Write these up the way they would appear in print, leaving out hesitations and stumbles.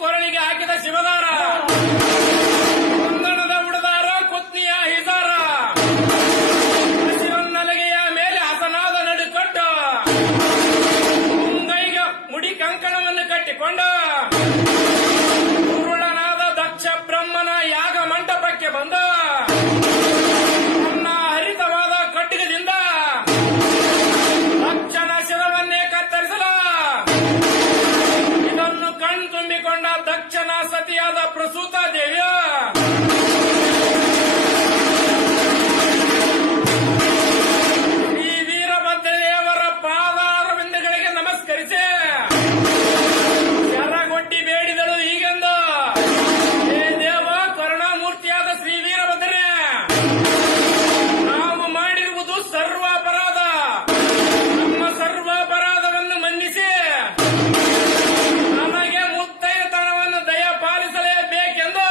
ಕೊರಳಿಗೆ ಹಾಕಿದ ಶಿವದಾರ, ಕುಂದಣದ ಉಡದಾರ ಕುತ್ನಿಯ ಹಿಸಾರ, ಹಸಿವನ್ನಲಗೆಯ ಮೇಲೆ ಹಸನಾದ ನಡುಕಟ್ಟು, ಮುಂಗೈಗೆ ಮುಡಿ ಕಂಕಣವನ್ನು ಕಟ್ಟಿಕೊಂಡು ಉರುಳನಾದ ದಕ್ಷ ಬ್ರಹ್ಮನ ಯಾಗ ಮಂಟಪಕ್ಕೆ ಬಂದ ತನ್ನ ಹರಿತವಾದ ಖಡ್ಗದಿಂದ ದಕ್ಷನ ಶಿರವನ್ನೇ ಕತ್ತರಿಸಲ. ಇದನ್ನು ಕಣ್ತುಂಬಿಕೊಂಡ ದಕ್ಷನ ಸತಿಯಾದ ಪ್ರಸೂತ ದೇವಿಯ ಶ್ರೀ ವೀರಭದ್ರದೇವರ ಪಾದಾರವಿಂದಗಳಿಗೆ ನಮಸ್ಕರಿಸಿ ಶರಗೊಡ್ಡಿ ಬೇಡಿದಳು ಹೀಗೆಂದು, ಹೇ ದೇವ ಕರುಣಾಮೂರ್ತಿಯಾದ ಶ್ರೀ ವೀರಭದ್ರನೇ, ನಾವು ಮಾಡಿರುವುದು ಸರ್ವ ಅಪರಾಧ. ನಮ್ಮ ಸರ್ವ ಅಪರಾಧವನ್ನು ಮನ್ನಿಸಿ ನನಗೆ ಮುತ್ತೈದತನವನ್ನು ದಯಪಾಲಿಸಲೇಬೇಕೆಂದು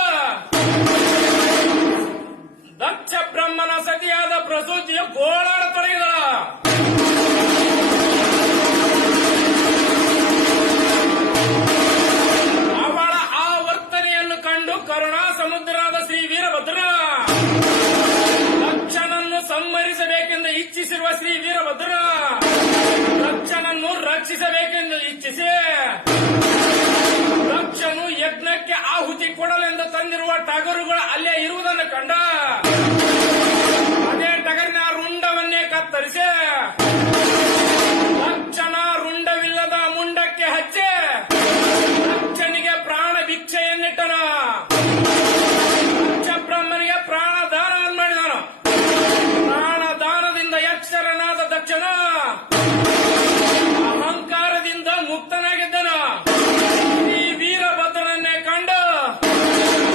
ದಕ್ಷ ಬ್ರಹ್ಮನ ಸತಿಯಾದ ಪ್ರಸೂತಿಯು ಗೋಳಾಡತೊಡಗಿದ. ಅವಳ ಆ ವರ್ತನೆಯನ್ನು ಕಂಡು ಕರುಣಾ ಸಮುದ್ರನಾದ ಶ್ರೀ ವೀರಭದ್ರ ದಕ್ಷನನ್ನು ಸಂಹರಿಸಬೇಕೆಂದು ಇಚ್ಛಿಸಿರುವ ಶ್ರೀ ವೀರಭದ್ರ ದಕ್ಷನನ್ನು ರಕ್ಷಿಸಬೇಕೆಂದು ಇಚ್ಛಿಸಿ ದಕ್ಷನು ಯಜ್ಞಕ್ಕೆ ಆಹುತಿ ಕೊಡಲೆಂದು ತಂದಿರುವ ಟಗರುಗಳು ಅಲ್ಲೇ ಇರುವುದನ್ನು ಕಂಡ ಅದೇ ಟಗರಿನ ರುಂಡವನ್ನೇ ಕತ್ತರಿಸಿ ದಕ್ಷನ ರುಂಡವಿಲ್ಲದ ಮುಂಡಕ್ಕೆ ಹಚ್ಚಿ ದಕ್ಷನಿಗೆ ಪ್ರಾಣ ಭಿಕ್ಷೆಯನ್ನಿಟ್ಟನು. ದಕ್ಷ ಬ್ರಹ್ಮನಿಗೆ ಪ್ರಾಣ ದಾನವನ್ನು ಮಾಡಿದನು. ಪ್ರಾಣ ದಾನದಿಂದ ಯಕ್ಷರನಾದ ದಕ್ಷನು ಅಹಂಕಾರದಿಂದ ಮುಕ್ತನಾಗಿದ್ದನು. ಈ ವೀರಭದ್ರನನ್ನೇ ಕಂಡು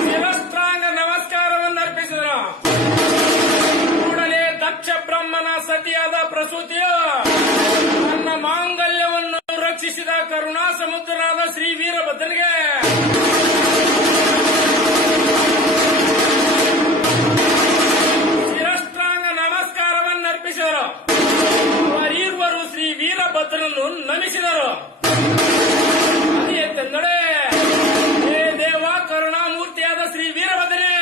ಶಿರಸ್ತ್ರಾಂಗ ನಮಸ್ಕಾರವನ್ನು ಅರ್ಪಿಸಿದನು. ಕೂಡಲೇ ದಕ್ಷ ಬ್ರಹ್ಮನ ಸತಿಯಾದ ಪ್ರಸೂತಿಯು ತನ್ನ ಮಾಂಗಲ್ಯವನ್ನು ರಕ್ಷಿಸಿದ ಕರುಣಾ ಸಮುದ್ರನಾದ ಶ್ರೀ ವೀರಭದ್ರನಿಗೆ ಶಿರಸ್ತ್ರಾಂಗ ನಮಸ್ಕಾರವನ್ನು ಅರ್ಪಿಸಿದರು. ಅವರಿರುವರು ಶ್ರೀ ವೀರಭದ್ರನನ್ನು ನಮಿಸಿದರು. ಅದೇನೆಂದರೆ, ಹೇ ದೇವ ಕರುಣಾಮೂರ್ತಿಯಾದ ಶ್ರೀ ವೀರಭದ್ರನೇ,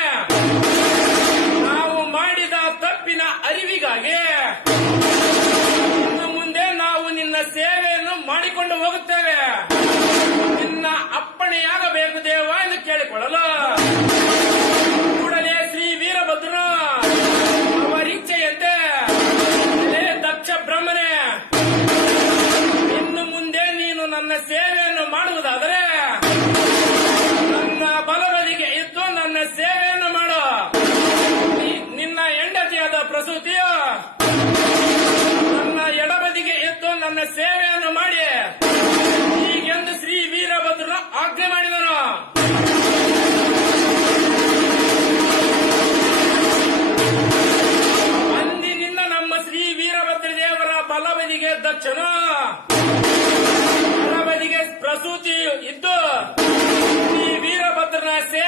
ನಾವು ಮಾಡಿದ ತಪ್ಪಿನ ಅರಿವಿಗಾಗಿ ಇನ್ನು ಮುಂದೆ ನಾವು ನಿನ್ನ ಸೇವೆಯನ್ನು ಮಾಡಿಕೊಂಡು ಹೋಗುತ್ತೇವೆ. ನಿನ್ನ ಅಪ್ಪಣೆಯಾಗಬೇಕು ದೇವ ಎಂದು ಕೇಳಿಕೊಳ್ಳಲು ಕೂಡಲೇ ಶ್ರೀ ವೀರಭದ್ರನು ಅವರಿಚ್ಛೆಯಂತೆ, ಹೇ ದಕ್ಷ ಬ್ರಹ್ಮನೇ, ಇನ್ನು ಮುಂದೆ ನೀನು ನನ್ನ ಸೇವೆಯನ್ನು ಮಾಡುವುದಾದರೆ ನನ್ನ ಬಲಬದಿಗೆ ಇದ್ದು ನನ್ನ ಸೇವೆಯನ್ನು ಮಾಡು. ನಿನ್ನ ಹೆಂಡತಿಯಾದ ಪ್ರಸೂತಿಯು ನನ್ನ ಎಡಬದಿಗೆ ಇದ್ದು ನನ್ನ ಸೇವೆಯನ್ನು ಮಾಡಿ ಹೀಗೆಂದು ಶ್ರೀ ವೀರಭದ್ರನು ಆಜ್ಞೆ ಮಾಡಿದನು. ಅಂದಿನಿಂದ ನಮ್ಮ ಶ್ರೀ ವೀರಭದ್ರ ದೇವರ ಬಲಬದಿಗೆ ದಕ್ಷನು, ಎಡಬದಿಗೆ ಪ್ರಸೂತಿಯು ಇದ್ದು ಶ್ರೀ ವೀರಭದ್ರನ ಸೇವೆ